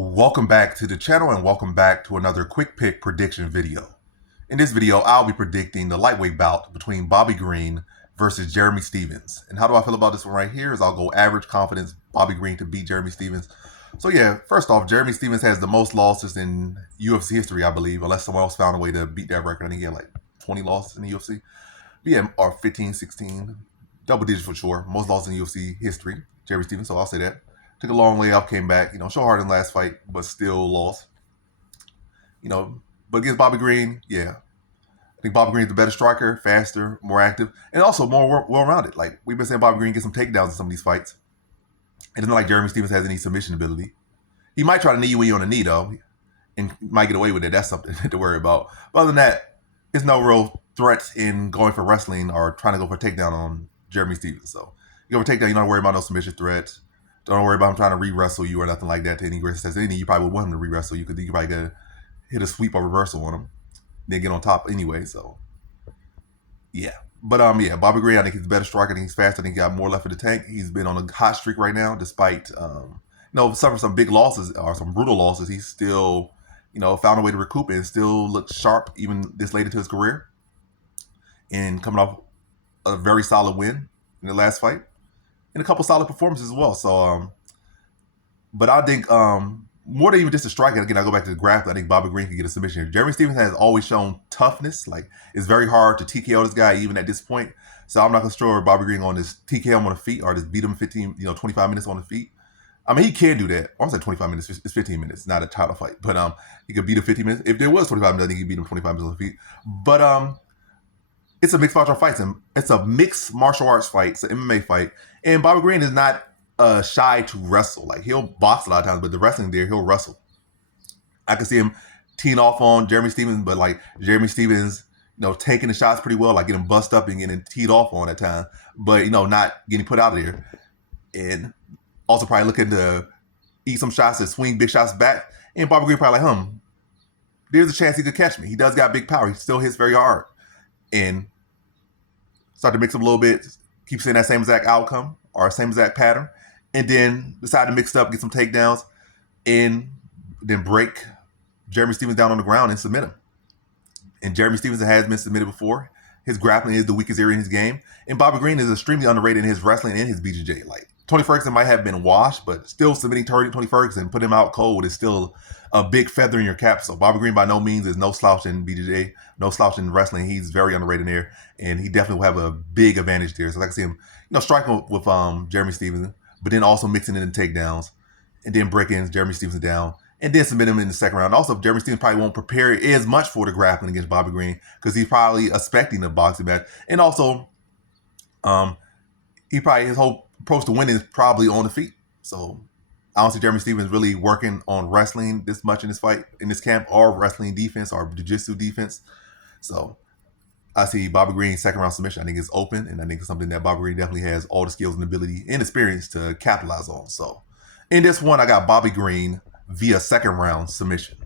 Welcome back to the channel and welcome back to another quick pick prediction video. In this video, I'll be predicting the lightweight bout between Bobby Green versus Jeremy Stephens. And how do I feel about this one right here is I'll go average confidence Bobby Green to beat Jeremy Stephens. So yeah, first off, Jeremy Stephens has the most losses in UFC history, I believe, unless someone else found a way to beat that record. I think he had like 20 losses in the UFC. But yeah, or 15, 16, double digits for sure. Most losses in UFC history, Jeremy Stephens, so I'll say that. Took a long way up, came back, show hard in the last fight, but still lost. But against Bobby Green, yeah. I think Bobby Green's the better striker, faster, more active, and also more well-rounded. Like, we've been saying Bobby Green gets some takedowns in some of these fights. It isn't like Jeremy Stephens has any submission ability. He might try to knee you when you're on a knee, though, and might get away with it. That's something to worry about. But other than that, there's no real threats in going for wrestling or trying to go for a takedown on Jeremy Stephens. So, you go for a takedown, you don't worry about no submission threats. Don't worry about him trying to re-wrestle you or nothing like that to any great extent. You probably would want him to re-wrestle you because you probably got to hit a sweep or reversal on him, then get on top anyway. So, yeah. But yeah, Bobby Green, I think he's a better striker. I think he's faster. I think he got more left in the tank. He's been on a hot streak right now, despite suffering some big losses or some brutal losses. He's still, found a way to recoup and still looks sharp even this late into his career. And coming off a very solid win in the last fight. And a couple solid performances as well. So, but I think more than even just a striker, again, I go back to the grappling. I think Bobby Green can get a submission here. Jeremy Stephens has always shown toughness. Like, it's very hard to TKO this guy even at this point. So I'm not gonna sure Bobby Green on this TKO him on the feet or just beat him 25 minutes on the feet. I mean, he can do that. I want to say 25 minutes. It's 15 minutes, not a title fight. But he could beat him 15 minutes. If there was 25 minutes, I think he'd beat him 25 minutes on the feet. But it's a mixed martial arts fight. It's a mixed martial arts fight. It's an MMA fight. And Bobby Green is not shy to wrestle. Like, he'll box a lot of times, but the wrestling there, he'll wrestle. I can see him teeing off on Jeremy Stephens, but like Jeremy Stephens, taking the shots pretty well, like getting bust up and getting teed off on at time, but not getting put out of there. And also probably looking to eat some shots and swing big shots back. And Bobby Green probably like, there's a chance he could catch me. He does got big power. He still hits very hard. And start to mix up a little bit, keep seeing that same exact outcome or same exact pattern, and then decide to mix it up, get some takedowns, and then break Jeremy Stephens down on the ground and submit him. And Jeremy Stephens has been submitted before. His grappling is the weakest area in his game. And Bobby Green is extremely underrated in his wrestling and his BJJ. Like, Tony Ferguson might have been washed, but still submitting Tony Ferguson, put him out cold, is still a big feather in your cap. So Bobby Green by no means is no slouch in BJJ, no slouch in wrestling. He's very underrated there, and he definitely will have a big advantage there. So I can see him, striking with Jeremy Stephens, but then also mixing in the takedowns, and then breaking Jeremy Stephens down, and then submit him in the second round. Also, Jeremy Stephens probably won't prepare as much for the grappling against Bobby Green because he's probably expecting a boxing match, and also, his whole approach to winning is probably on the feet. So I don't see Jeremy Stephens really working on wrestling this much in this fight, in this camp, or wrestling defense or jiu-jitsu defense. So I see Bobby Green's second round submission. I think it's open, and I think it's something that Bobby Green definitely has all the skills and ability and experience to capitalize on. So in this one, I got Bobby Green via second round submission.